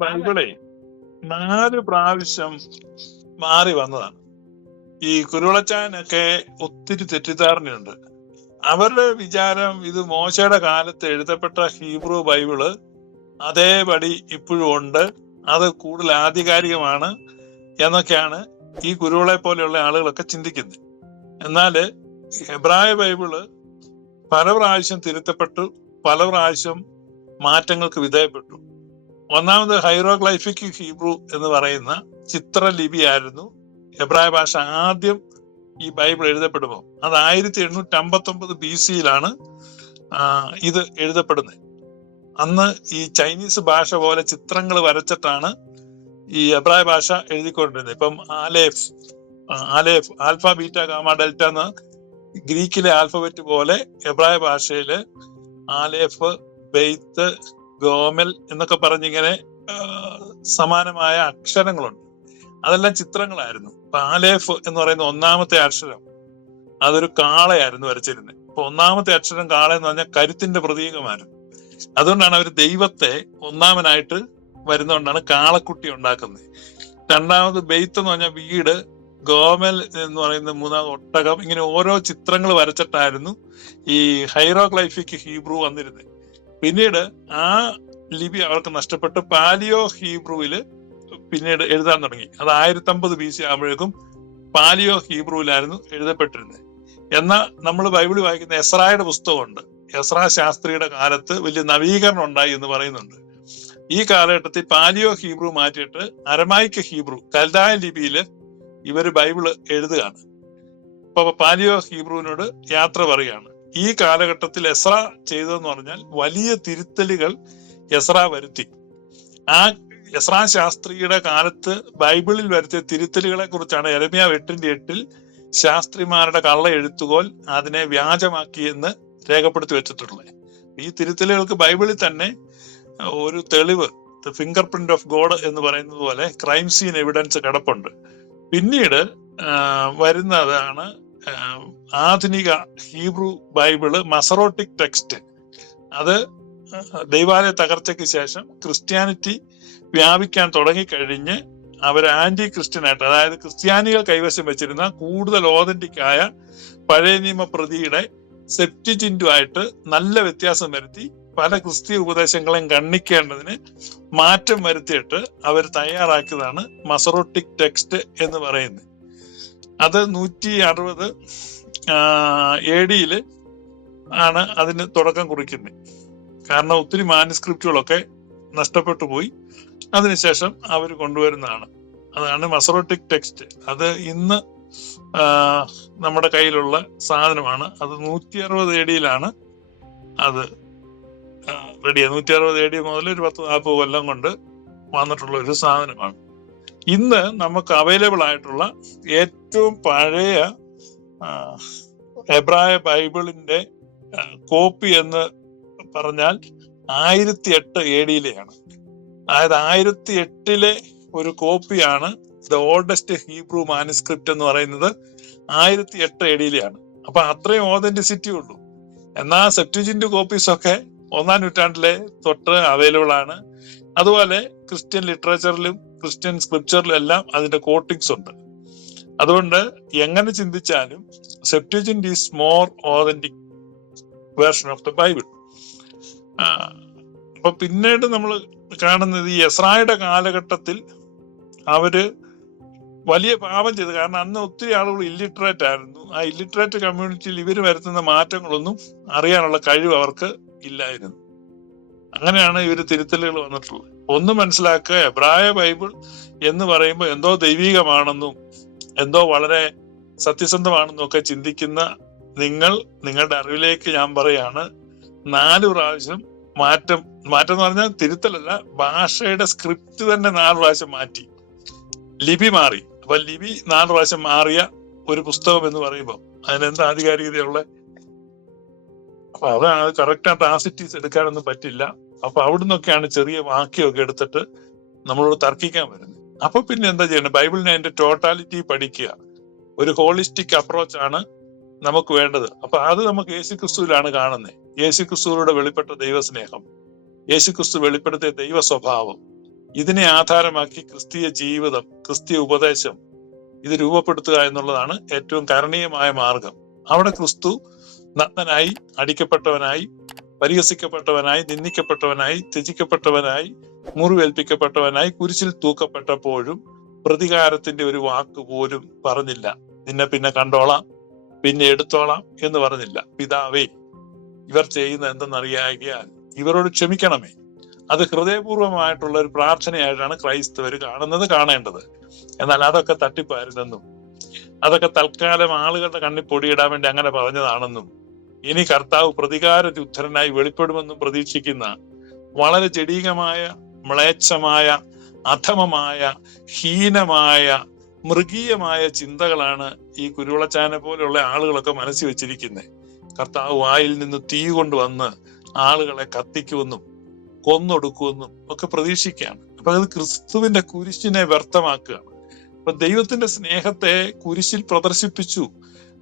ബൈബിളെ നാല് പ്രാവശ്യം മാറി വന്നതാണ്. ഈ കുരുളച്ചാനൊക്കെ ഒത്തിരി തെറ്റിദ്ധാരണയുണ്ട്. അവരുടെ വിചാരം ഇത് മോശയുടെ കാലത്ത് എഴുതപ്പെട്ട ഹീബ്രു ബൈബിൾ അതേപടി ഇപ്പോഴും ഉണ്ട് അത് കൂടുതൽ ആധികാരികമാണ് എന്നൊക്കെയാണ് ഈ കുരുവളെ പോലെയുള്ള ആളുകളൊക്കെ ചിന്തിക്കുന്നത്. എന്നാൽ ഹെബ്രായ ബൈബിൾ പല പ്രാവശ്യം തിരുത്തപ്പെട്ടു പല പ്രാവശ്യം മാറ്റങ്ങൾക്ക് വിധേയപ്പെട്ടു. ഒന്നാമത് ഹൈറോഗ്ലൈഫിക് ഹീബ്രു എന്ന് പറയുന്ന ചിത്രലിപി ആയിരുന്നു. എബ്രായ ഭാഷ ആദ്യം ഈ ബൈബിൾ എഴുതപ്പെടുമ്പോൾ അത് ആയിരത്തി എണ്ണൂറ്റി അമ്പത്തി ഒമ്പത് ബി സിയിലാണ് ഇത് എഴുതപ്പെടുന്നത്. അന്ന് ഈ ചൈനീസ് ഭാഷ പോലെ ചിത്രങ്ങൾ വരച്ചിട്ടാണ് ഈ എബ്രായ ഭാഷ എഴുതിക്കൊണ്ടിരുന്നത്. ഇപ്പം ആലേഫ് ആലേഫ് ആൽഫ ബീറ്റ ഗാമ ഡെൽറ്റ എന്ന് ഗ്രീക്കിലെ ആൽഫബറ്റ് പോലെ എബ്രായ ഭാഷയിൽ ആലേഫ് ബെയ്ത്ത് ഗോമൽ എന്നൊക്കെ പറഞ്ഞിങ്ങനെ സമാനമായ അക്ഷരങ്ങളുണ്ട്. അതെല്ലാം ചിത്രങ്ങളായിരുന്നു. പാലേഫ് എന്ന് പറയുന്ന ഒന്നാമത്തെ അക്ഷരം. അതൊരു കാളയായിരുന്നു വരച്ചിരുന്നത്. അപ്പൊ ഒന്നാമത്തെ അക്ഷരം കാള എന്ന് പറഞ്ഞാൽ കരുത്തിന്റെ പ്രതീകമായിരുന്നു അതുകൊണ്ടാണ് അവർ ദൈവത്തെ ഒന്നാമനായിട്ട് വരുന്നതുകൊണ്ടാണ് കാളക്കുട്ടി ഉണ്ടാക്കുന്നത്. രണ്ടാമത് ബെയ്ത്ത് എന്ന് പറഞ്ഞാൽ വീട്. ഗോമൽ എന്ന് പറയുന്ന മൂന്നാമത് ഒട്ടകം. ഇങ്ങനെ ഓരോ ചിത്രങ്ങൾ വരച്ചിട്ടായിരുന്നു ഈ ഹൈറോഗ്ലൈഫിക് ഹീബ്രു വന്നിരുന്നത്. പിന്നീട് ആ ലിപി അവർക്ക് നഷ്ടപ്പെട്ട്. പാലിയോ ഹീബ്രുവിൽ പിന്നീട് എഴുതാൻ തുടങ്ങി. അത് ആയിരത്തി അമ്പത് ബി സി ആകുമ്പോഴേക്കും പാലിയോ ഹീബ്രുവിലായിരുന്നു എഴുതപ്പെട്ടിരുന്നത്. എന്നാൽ നമ്മൾ ബൈബിളിൽ വായിക്കുന്ന എസ്രായുടെ പുസ്തകമുണ്ട്. എസ്ര ശാസ്ത്രിയുടെ കാലത്ത് വലിയ നവീകരണം ഉണ്ടായി എന്ന് പറയുന്നുണ്ട്. ഈ കാലഘട്ടത്തിൽ പാലിയോ ഹീബ്രു മാറ്റിയിട്ട് അരമായിക്ക് ഹീബ്രു കൽദായ ലിപിയിൽ ഇവർ ബൈബിൾ എഴുതുകയാണ്. അപ്പൊ പാലിയോ ഹീബ്രുവിനോട് യാത്ര പറയുകയാണ്. ഈ കാലഘട്ടത്തിൽ എസ്ര ചെയ്തതെന്ന് പറഞ്ഞാൽ വലിയ തിരുത്തലുകൾ എസ്ര വരുത്തി. ആ എസ്രാ ശാസ്ത്രിയുടെ കാലത്ത് ബൈബിളിൽ വരുത്തിയ തിരുത്തലുകളെ കുറിച്ചാണ് എരമിയ എട്ടിന്റെ എട്ടിൽ ശാസ്ത്രിമാരുടെ കള്ള എഴുത്തുകോൽ അതിനെ വ്യാജമാക്കി എന്ന് രേഖപ്പെടുത്തി വെച്ചിട്ടുള്ളത്. ഈ തിരുത്തലുകൾക്ക് ബൈബിളിൽ തന്നെ ഒരു തെളിവ് the fingerprint of God എന്ന് പറയുന്നത് പോലെ ക്രൈം സീൻ എവിഡൻസ് കിടപ്പുണ്ട്. പിന്നീട് വരുന്നതാണ് ആധുനിക ഹീബ്രു ബൈബിൾ മസറോട്ടിക് ടെക്സ്റ്റ്. അത് ദൈവാലയ തകർച്ചയ്ക്ക് ശേഷം ക്രിസ്ത്യാനിറ്റി വ്യാപിക്കാൻ തുടങ്ങിക്കഴിഞ്ഞ് അവർ ആന്റി ക്രിസ്ത്യൻ ആയിട്ട് അതായത് ക്രിസ്ത്യാനികൾ കൈവശം വെച്ചിരുന്ന കൂടുതൽ ഓതന്റിക് ആയ പഴയ നിയമ പ്രതിയുടെ സെപ്റ്റിജിന്റുമായിട്ട് നല്ല വ്യത്യാസം വരുത്തി പല ക്രിസ്തീയ ഉപദേശങ്ങളെയും ഗണ്ണിക്കേണ്ടതിന് മാറ്റം വരുത്തിയിട്ട് അവർ തയ്യാറാക്കിയതാണ് മസറോട്ടിക് ടെക്സ്റ്റ് എന്ന് പറയുന്നത്. അത് നൂറ്റി അറുപത് എ ആണ് അതിന് തുടക്കം കുറിക്കുന്നത്. കാരണം ഒത്തിരി മാനുസ്ക്രിപ്റ്റുകളൊക്കെ നഷ്ടപ്പെട്ടു പോയി. അതിനുശേഷം അവർ കൊണ്ടുവരുന്നതാണ്. അതാണ് മസറോട്ടിക് ടെക്സ്റ്റ്. അത് ഇന്ന് നമ്മുടെ കയ്യിലുള്ള സാധനമാണ്. അത് നൂറ്റി അറുപത് എ ഡിയിലാണ് അത് റെഡിയാണ് നൂറ്റി അറുപത് എ ഡി മുതൽ ഒരു പത്ത് നാൽപ്പത് കൊല്ലം കൊണ്ട് വന്നിട്ടുള്ള ഒരു സാധനമാണ്. ഇന്ന് നമുക്ക് അവൈലബിൾ ആയിട്ടുള്ള ഏറ്റവും പഴയ എബ്രായ ബൈബിളിന്റെ കോപ്പി എന്ന് പറഞ്ഞാൽ ആയിരത്തി എട്ട് എ ഡിയിലെയാണ് അതായത് ആയിരത്തി എട്ടിലെ ഒരു കോപ്പിയാണ് ദ ഓൾഡസ്റ്റ് ഹീബ്രു മാനുസ്ക്രിപ്റ്റ് എന്ന് പറയുന്നത് ആയിരത്തി എട്ട് എ ഡിയിലെയാണ് അപ്പൊ അത്രയും ഓതന്റിസിറ്റി ഉള്ളൂ. എന്നാൽ സെപ്റ്റുജിന്റെ കോപ്പീസ് ഒക്കെ ഒന്നാം നൂറ്റാണ്ടിലെ തൊട്ട് അവൈലബിൾ ആണ്. അതുപോലെ ക്രിസ്ത്യൻ ലിറ്ററേച്ചറിലും ക്രിസ്ത്യൻ സ്ക്രിപ്ചറിലെല്ലാം അതിന്റെ കോട്ടിങ്സ് ഉണ്ട്. അതുകൊണ്ട് എങ്ങനെ ചിന്തിച്ചാലും Septuagint is more authentic version of the Bible അപ്പൊ പിന്നീട് നമ്മൾ കാണുന്നത് ഈ എസ്രായുടെ കാലഘട്ടത്തിൽ അവർ വലിയ പാപം ചെയ്തു. കാരണം അന്ന് ഒത്തിരി ആളുകൾ ഇല്ലിറ്ററേറ്റ് ആയിരുന്നു. ആ ഇല്ലിറ്ററേറ്റ് കമ്മ്യൂണിറ്റിയിൽ ഇവർ വരുത്തുന്ന മാറ്റങ്ങളൊന്നും അറിയാനുള്ള കഴിവ് അവർക്ക് ഇല്ലായിരുന്നു. അങ്ങനെയാണ് ഇവർ തിരുത്തലുകൾ വന്നിട്ടുള്ളത്. ഒന്ന് മനസ്സിലാക്കുക എബ്രായ ബൈബിൾ എന്ന് പറയുമ്പോൾ എന്തോ ദൈവികമാണെന്നും എന്തോ വളരെ സത്യസന്ധമാണെന്നും ഒക്കെ ചിന്തിക്കുന്ന നിങ്ങൾ നിങ്ങളുടെ അറിവിലേക്ക് ഞാൻ പറയാണ് നാല് പ്രാവശ്യം മാറ്റം മാറ്റം എന്ന് പറഞ്ഞാൽ തിരുത്തലല്ല ഭാഷയുടെ സ്ക്രിപ്റ്റ് തന്നെ നാല് പ്രാവശ്യം മാറ്റി. ലിപി മാറി. അപ്പൊ ലിപി നാല് പ്രാവശ്യം മാറിയ ഒരു പുസ്തകം എന്ന് പറയുമ്പോൾ അതിനെന്താ ആധികാരികതയുള്ള അതാണ് കറക്റ്റായിട്ട് ആസിറ്റീസ് എടുക്കാനൊന്നും പറ്റില്ല. അപ്പൊ അവിടുന്നൊക്കെയാണ് ചെറിയ വാക്യമൊക്കെ എടുത്തിട്ട് നമ്മളോട് തർക്കിക്കാൻ വരുന്നത്. അപ്പൊ പിന്നെ എന്താ ചെയ്യണം ബൈബിളിനെ അതിന്റെ ടോട്ടാലിറ്റി പഠിക്കുക. ഒരു ഹോളിസ്റ്റിക് അപ്രോച്ച് ആണ് നമുക്ക് വേണ്ടത്. അപ്പൊ അത് നമുക്ക് യേശു ക്രിസ്തുവിലാണ് കാണുന്നത്. യേശു ക്രിസ്തുവിലൂടെ വെളിപ്പെട്ട ദൈവസ്നേഹം. യേശു ക്രിസ്തു വെളിപ്പെടുത്തിയ ദൈവ സ്വഭാവം ഇതിനെ ആധാരമാക്കി ക്രിസ്തീയ ജീവിതം ക്രിസ്തീയ ഉപദേശം ഇത് രൂപപ്പെടുത്തുക എന്നുള്ളതാണ് ഏറ്റവും കരണീയമായ മാർഗം. അവിടെ ക്രിസ്തു നഗ്നനായി അടിക്കപ്പെട്ടവനായി പരിഹസിക്കപ്പെട്ടവനായി നിന്ദിക്കപ്പെട്ടവനായി ത്യജിക്കപ്പെട്ടവനായി മുറിവേൽപ്പിക്കപ്പെട്ടവനായി കുരിശിൽ തൂക്കപ്പെട്ടപ്പോഴും പ്രതികാരത്തിന്റെ ഒരു വാക്ക് പോലും പറഞ്ഞില്ല. നിന്നെ പിന്നെ കണ്ടോളാം പിന്നെ എടുത്തോളാം എന്ന് പറഞ്ഞില്ല. പിതാവേ ഇവർ ചെയ്യുന്ന എന്തെന്നറിയാകിയാൽ ഇവരോട് ക്ഷമിക്കണമേ. അത് ഹൃദയപൂർവമായിട്ടുള്ള ഒരു പ്രാർത്ഥനയായിട്ടാണ് ക്രൈസ്തവർ കാണുന്നത് കാണേണ്ടത്. എന്നാൽ അതൊക്കെ തട്ടിപ്പായിരുന്നെന്നും അതൊക്കെ തൽക്കാലം ആളുകളുടെ കണ്ണിൽ പൊടിയിടാൻ വേണ്ടി അങ്ങനെ പറഞ്ഞതാണെന്നും ഇനി കർത്താവ് പ്രതികാര ഉദ്ധരനായി വെളിപ്പെടുമെന്നും പ്രതീക്ഷിക്കുന്ന വളരെ ജടീകമായ മ്ലേച്ഛമായ അധമമായ ഹീനമായ മൃഗീയമായ ചിന്തകളാണ് ഈ കുരുവിളച്ചാനെ പോലെയുള്ള ആളുകളൊക്കെ മനസ്സിൽ വെച്ചിരിക്കുന്നത് കർത്താവ് വായിൽ നിന്ന് തീ കൊണ്ടുവന്ന് ആളുകളെ കത്തിക്കുമെന്നും കൊന്നൊടുക്കുമെന്നും ഒക്കെ പ്രതീക്ഷിക്കുകയാണ്. അപ്പൊ അത് ക്രിസ്തുവിന്റെ കുരിശിനെ വ്യർത്ഥമാക്കുകയാണ്. അപ്പൊ ദൈവത്തിന്റെ സ്നേഹത്തെ കുരിശിൽ പ്രദർശിപ്പിച്ചു.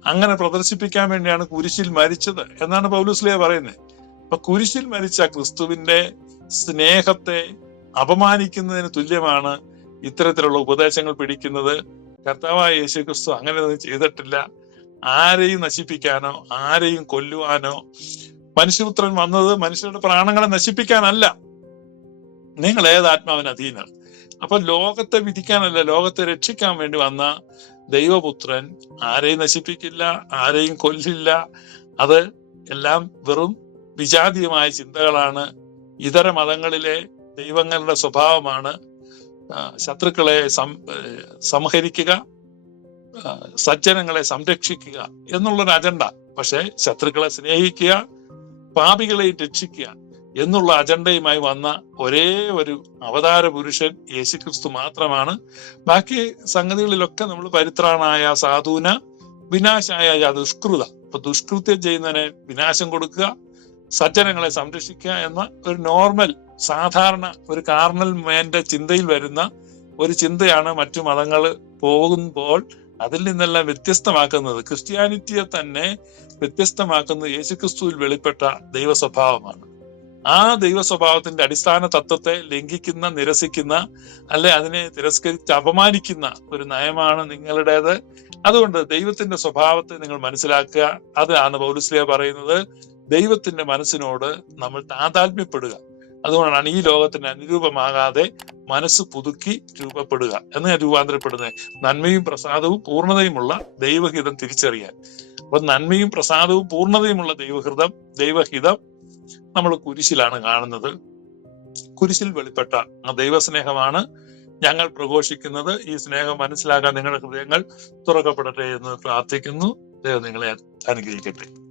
അങ്ങനെ പ്രദർശിപ്പിക്കാൻ വേണ്ടിയാണ് കുരിശിൽ മരിച്ചത് എന്നാണ് പൗലുസ്ലിയ പറയുന്നത്. അപ്പൊ കുരിശിൽ മരിച്ച ക്രിസ്തുവിന്റെ സ്നേഹത്തെ അപമാനിക്കുന്നതിന് തുല്യമാണ് ഇത്തരത്തിലുള്ള ഉപദേശങ്ങൾ പിടിക്കുന്നത്. കർത്താവായ യേശു ക്രിസ്തു അങ്ങനെ ചെയ്തിട്ടില്ല. ആരെയും നശിപ്പിക്കാനോ ആരെയും കൊല്ലുവാനോ മനുഷ്യപുത്രൻ വന്നത് മനുഷ്യരുടെ പ്രാണങ്ങളെ നശിപ്പിക്കാനല്ല. നിങ്ങൾ ഏത് ആത്മാവിന് അധീനർ? അപ്പൊ ലോകത്തെ വിധിക്കാനല്ല ലോകത്തെ രക്ഷിക്കാൻ വേണ്ടി വന്ന ദൈവപുത്രൻ ആരെയും നശിപ്പിക്കില്ല ആരെയും കൊല്ലില്ല. അത് എല്ലാം വെറും വിജാതീയമായ ചിന്തകളാണ്. ഇതര മതങ്ങളിലെ ദൈവങ്ങളുടെ സ്വഭാവമാണ് ശത്രുക്കളെ സംഹരിക്കുക സജ്ജനങ്ങളെ സംരക്ഷിക്കുക എന്നുള്ളൊരു അജണ്ട. പക്ഷെ ശത്രുക്കളെ സ്നേഹിക്കുക പാപികളെ രക്ഷിക്കുക എന്നുള്ള അജണ്ടയുമായി വന്ന ഒരേ ഒരു അവതാര പുരുഷൻ യേശുക്രിസ്തു മാത്രമാണ്. ബാക്കി സംഗതികളിലൊക്കെ നമ്മൾ പരിത്രാണായ സാധൂന വിനാശായ ദുഷ്കൃത. അപ്പൊ ദുഷ്കൃത്യം ചെയ്യുന്നതിന് വിനാശം കൊടുക്കുക സജ്ജനങ്ങളെ സംരക്ഷിക്കുക എന്ന ഒരു നോർമൽ സാധാരണ ഒരു കാർണൽ മേന്റെ ചിന്തയിൽ വരുന്ന ഒരു ചിന്തയാണ് മറ്റു മതങ്ങൾ പോകുമ്പോൾ അതിൽ നിന്നെല്ലാം വ്യത്യസ്തമാക്കുന്നത്. ക്രിസ്ത്യാനിറ്റിയെ തന്നെ വ്യത്യസ്തമാക്കുന്നത് യേശുക്രിസ്തുവിൽ വെളിപ്പെട്ട ദൈവ സ്വഭാവമാണ് ആ ദൈവ സ്വഭാവത്തിന്റെ അടിസ്ഥാന തത്വത്തെ ലംഘിക്കുന്ന നിരസിക്കുന്ന അല്ലെ അതിനെ തിരസ്കരിച്ച് അപമാനിക്കുന്ന ഒരു നയമാണ് നിങ്ങളുടേത്. അതുകൊണ്ട് ദൈവത്തിന്റെ സ്വഭാവത്തെ നിങ്ങൾ മനസ്സിലാക്കുക. അതാണ് പൗലുസ്ലിയ പറയുന്നത്. ദൈവത്തിന്റെ മനസ്സിനോട് നമ്മൾ താതാത്മ്യപ്പെടുക. അതുകൊണ്ടാണ് ഈ ലോകത്തിന് അനുരൂപമാകാതെ മനസ്സ് പുതുക്കി രൂപപ്പെടുക എന്ന് രൂപാന്തരപ്പെടുന്നത്. നന്മയും പ്രസാദവും പൂർണതയുമുള്ള ദൈവഹിതം തിരിച്ചറിയാൻ. അപ്പൊ നന്മയും പ്രസാദവും പൂർണതയുമുള്ള ദൈവഹൃതം ദൈവഹിതം നമ്മൾ കുരിശിലാണ് കാണുന്നത്. കുരിശിൽ വെളിപ്പെട്ട ആ ദൈവസ്നേഹമാണ് ഞങ്ങൾ പ്രഘോഷിക്കുന്നത്. ഈ സ്നേഹം മനസ്സിലാക്കാൻ നിങ്ങളുടെ ഹൃദയങ്ങൾ തുറക്കപ്പെടട്ടെ എന്ന് പ്രാർത്ഥിക്കുന്നു. ദൈവം നിങ്ങളെ അനുഗ്രഹിക്കട്ടെ.